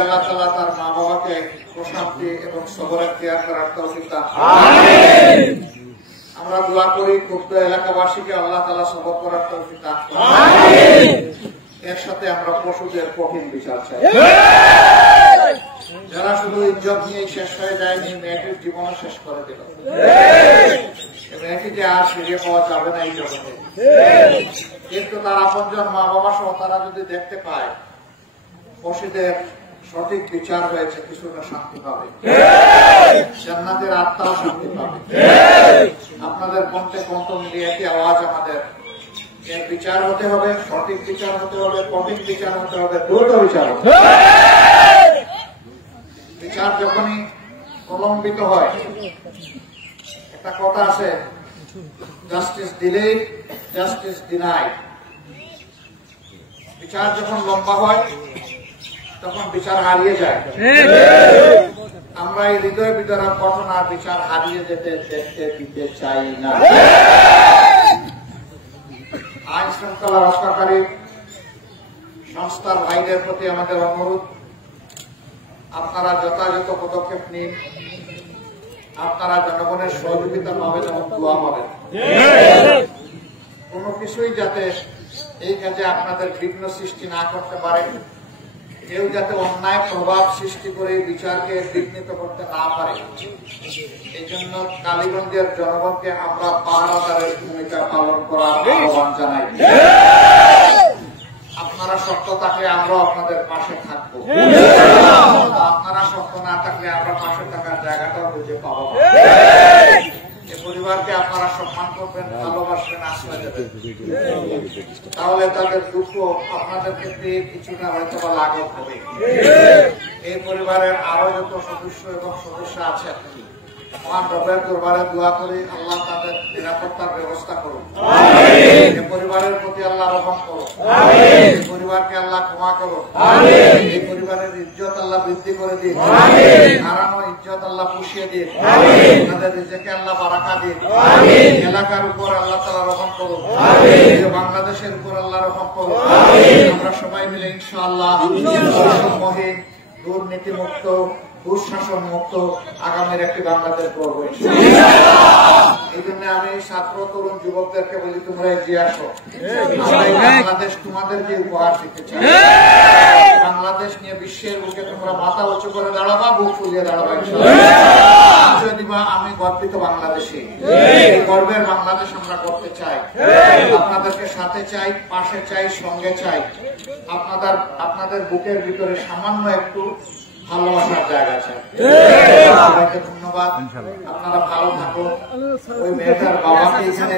আল্লাহ তাআলা তার মা বাবাকে প্রশান্তি এবং সবরের ত্যাগ করার তৌফিক দান। আমরা দোয়া করি ক্ষুব্ধ এলাকাবাসীকে আল্লাহ তাআলা সবর করার তৌফিক দান করুন। এর সাথে আমরা পশুদের কঠিন বিচার চাই। যারা শুধু ইজ্জত নিয়ে শেষ হয়ে যায়নি, মেয়েটির জীবন শেষ করে দিল। মেয়েটিকে আর ফিরিয়ে পাওয়া যাবে না এই জগতে, কিন্তু তার আপনজন মা বাবা সহ তারা যদি দেখতে পায় পশুদের সঠিক বিচার হয়েছে, কিছুটা শান্তি পাবে, জান্নাতের আত্মাও শান্তি পাবে। আপনাদের কণ্ঠে কণ্ঠ মিলিয়ে একটি আওয়াজ আমাদের এর বিচার হতে হবে, সঠিক বিচার হতে হবে, কঠিন বিচার হতে হবে, দ্রুত বিচার হতে হবে। বিচার যখনই প্রলম্বিত হয়, একটা কথা আছে, জাস্টিস ডিলেড, জাস্টিস ডিনাইড। বিচার যখন লম্বা হয় তখন বিচার হারিয়ে যায়। আমরা এই হৃদয় বিদারক ঘটনার বিচার হারিয়ে যেতে দেখতে দিতে চাই না। আইন শৃঙ্খলা রক্ষাকারী সংস্থার ভাইদের প্রতি আমাদের অনুরোধ, আপনারা যথাযথ পদক্ষেপ নিন। আপনারা জনগণের সহযোগিতা পাবেন এবং দোয়া পাবেন। কোন কিছুই যাতে এই কাজে আপনাদের বিঘ্ন সৃষ্টি না করতে পারে, কেউ যাতে অন্যায় প্রভাব সৃষ্টি করে বিচারকে বিঘ্নিত করতে না পারে, এই জন্য কালীগঞ্জের জনগণকে আমরা পাহারাদারের ভূমিকা পালন করার আহ্বান জানাই। আপনারা শক্ত থাকলে আমরা আপনাদের পাশে থাকবো, আপনারা শক্ত না থাকলে আমরা পাশে থাকার জায়গাটাও খুঁজে পাবো। এই পরিবারকে আপনারা সম্মান করবেন, ভালোবাসবেন, আশ্রয় দেবেন, তাহলে তাদের দুঃখ আপনাদের ক্ষেত্রে কিছুটা হয়তো বা লাঘব হবে। এই পরিবারের আরো যত সদস্য এবং সদস্য আছেন, মহান রবের দরবারে দোয়া করি আল্লাহ তাদের নিরাপত্তার ব্যবস্থা করুন। এই পরিবারের প্রতি আল্লাহ রহম করুন, এই পরিবারকে আল্লাহ ক্ষমা করুন, এই পরিবারের ইজ্জত আল্লাহ বৃদ্ধি করে দিন, হারানো ইজ্জত আল্লাহ পুষিয়ে দিন, তাদের রিজিকে আল্লাহ বারাকা দিন, এলাকার উপর আল্লাহ তাআলা রহম করুন, বাংলাদেশের উপর আল্লাহ রহম করুন। আমরা সবাই মিলে ইনশাআল্লাহ বৈষম্যহীন, দুর্নীতি মুক্ত, দুঃশাসন মুক্ত আগামীর একটি বাংলাদেশ গড়ব। এই জন্য আমি ছাত্র তরুণ যুবকদেরকে বলি, তোমরা এগিয়ে আসো, আমরা এই বাংলাদেশ তোমাদেরকে উপহার দিতে চাই। বাংলাদেশ নিয়ে বিশ্বের বুকে তোমরা মাথা উঁচু করে দাঁড়াবা, বুক ফুলিয়ে দাঁড়াবা। দিবা আমি গর্বিত বাংলাদেশে, এই গর্বের বাংলাদেশ আমরা করতে চাই। আপনাদেরকে সাথে চাই, পাশে চাই, সঙ্গে চাই। আপনাদের বুকের ভিতরে সামান্য একটু ভালোবাসার জায়গা আছে। সবাইকে ধন্যবাদ, আপনারা ভালো থাকুন। ওই মেয়েটার বাবাকে এখানে